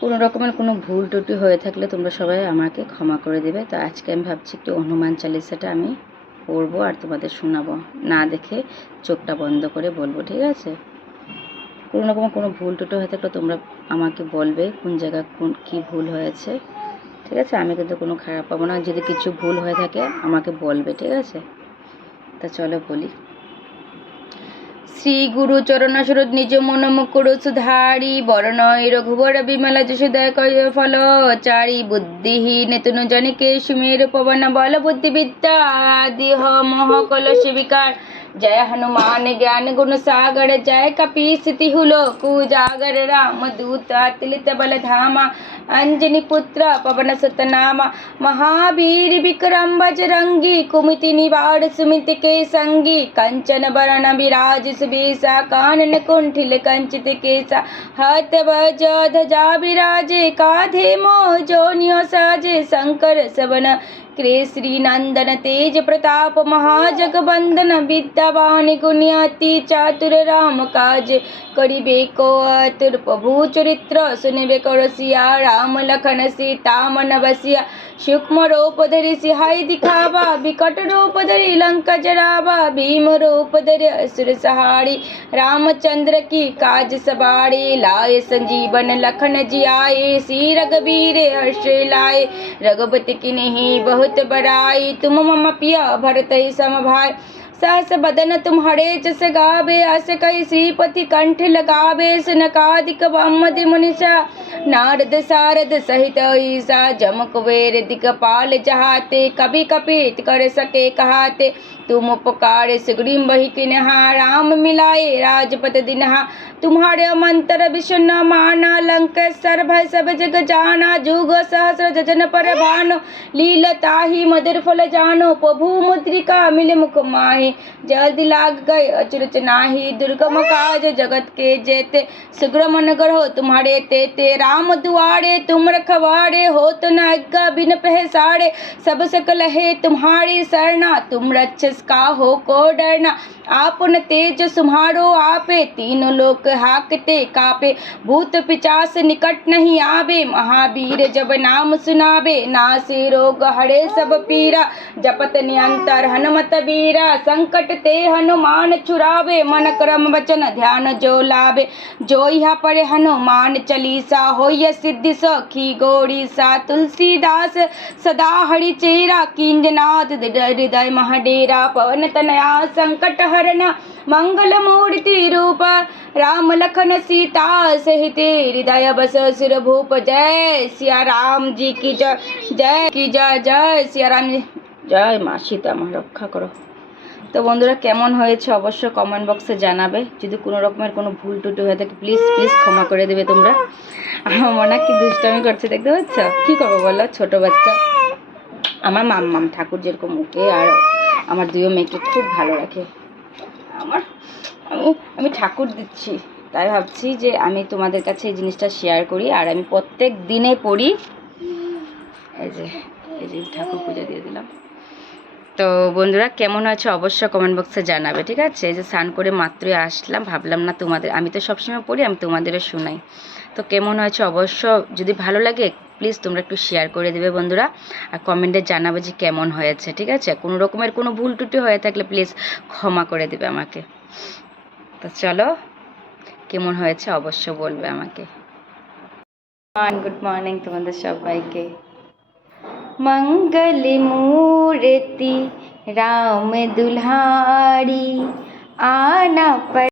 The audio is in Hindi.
কোনো রকমের কোনো ভুল টুটি হয়ে থাকলে তোমরা সবাই আমাকে ক্ষমা করে দেবে। তো আজকে আমি ভাবছি একটু হনুমান চালিসাটা আমি পড়ব আর তোমাদের শোনাবো। না দেখে চোখটা বন্ধ করে বলব, ঠিক আছে? কোনো রকমের কোনো ভুল টুটি হয়ে থাকলে তোমরা আমাকে বলবে কোন জায়গায় কোন কী ভুল হয়েছে, ঠিক আছে? আমি কিন্তু কোনো খারাপ পাবো না। যদি কিছু ভুল হয়ে থাকে, আমাকে বলবে, ঠিক আছে? তা চলো বলি। শ্রী গুরু চরণ সুরত নিজ মন মুকুর সুধারি বরণয় রঘুবর বিমল যশোদয় কয় ফল, চারি বুদ্ধিহীন তুন জনিকে সুমের পবন, বল বুদ্ধিবিদ্যা, দিহ আদি হ মোহ কলস বিকার। जय हनुमान ज्ञान गुण सागर, जय कपीस तिहु लोक उजागर राम, दूत अतुलित बल धामा अंजनी पुत्र पवन सुत नामा महावीर विक्रम बजरंगी, कुमिति निवार सुमित के संगी कंचन बरण विराज सुबेसा, कानन कुंठिल कंचित केसा हत बज ध्वजा विराजे, काधे मो जोनियो साजे, शंकर सवन केसरी नंदन तेज प्रताप महाजगबंदन विद्यावान गुणियति चातुर राम काज करिबे को अतुर प्रभु चरित्र सुनिबे करसिया राम लखन सीता मन बसिया सूक्ष्म रूप धरि सिहाई दिखावा विकट रूप धरि लंका जरावा भीम रूप धरि असुर सहारी, रामचंद्र की काज सवारी, लाए संजीवन लखन जी आए श्री रघुवीर हर्ष लाए, रघुपति की नहीं बहुत बड़ाई, तुम मम पिया भरत ही सम भाई सहस बदन तुम हरे जस गावे, अस कई श्रीपति कंठ लगावे सनकादिक ब्रह्मदि मुनिषा नारद सारद सहित ईसा जम कुबेर दिगपाल जहाते, कभी कपित कर सके कहाते। तुम उपकार सुग्रीम बही किन्हा, राम मिलाए राजपत दिनहा। तुम्हारे मंत्र विष्णु माना लंक सर भय सब जग जाना, जुग सहस्र जजन पर भानो। लीलताही मधुर फल जानो, प्रभु मुद्रिका मिल मुख माही। जल्दी लाग गए अचरच नाही दुर्गम काज जगत के जेते। सुग्रम नगर हो तुम्हारे तेते, राम दुआरे तुम रखवारे, हो तो न आज्ञा बिन पहसारे। सब सकल है तुम्हारी सरना, तुम रक्षस का हो को डरना। आपन तेज तुम्हारो आपे, तीनों लोक हाकते कापे। भूत पिचास निकट नहीं आवे, महावीर जब नाम सुनावे। नासे रोग हरे सब पीरा, जपत नियंतर हनुमत बीरा संकट ते हनुमान चुरावे मन क्रम वचन ध्यान जो लावे। जो यहाँ पर हनुमान चलीसा हो सिद्धि सखी गौरी सा तुलसीदास सदा हरि चेरा किंजनाथ हृदय महडेरा। पवन तनया, संकट हरना मंगल मूर्ति रूप। राम लखन सीता सहित हृदय बस सिर भूप जय सिया राम जी की जय जय की जय जय सिया राम जी। जय माँ सीता माँ रक्षा करो। তো বন্ধুরা, কেমন হয়েছে অবশ্যই কমেন্ট বক্সে জানাবে। যদি কোনো রকমের কোনো ভুল টুটি হয়ে থাকে প্লিজ প্লিজ ক্ষমা করে দেবে তোমরা। আমার মনে কি দুষ্টামি করছে, দেখতে পাচ্ছ? কী করব বলো? ছোট বাচ্চা। আমার মাম্মাম ঠাকুর যেরকম ওকে আর আমার দুই মেয়েকে খুব ভালো রাখে। আমার, আমি আমি ঠাকুর দিচ্ছি। তাই ভাবছি যে আমি তোমাদের কাছে এই জিনিসটা শেয়ার করি আর আমি প্রত্যেক দিনে পড়ি। এই যে এই যে ঠাকুর পুজো দিয়ে দিলাম। তো বন্ধুরা, কেমন আছে অবশ্যই কমেন্ট বক্সে জানাবে, ঠিক আছে? যে স্নান করে মাত্রই আসলাম, ভাবলাম না তোমাদের, আমি তো সবসময় পড়ি, আমি তোমাদেরও শোনাই। তো কেমন হয়েছে অবশ্য যদি ভালো লাগে প্লিজ তোমরা একটু শেয়ার করে দেবে বন্ধুরা, আর কমেন্টে জানাবে যে কেমন হয়েছে, ঠিক আছে? কোনো রকমের কোনো ভুল টুটি হয়ে থাকলে প্লিজ ক্ষমা করে দেবে আমাকে। তো চলো, কেমন হয়েছে অবশ্য বলবে আমাকে। গুড মর্নিং তোমাদের সবাইকে। मङ्गलमूर्ति राम दुलारि आना प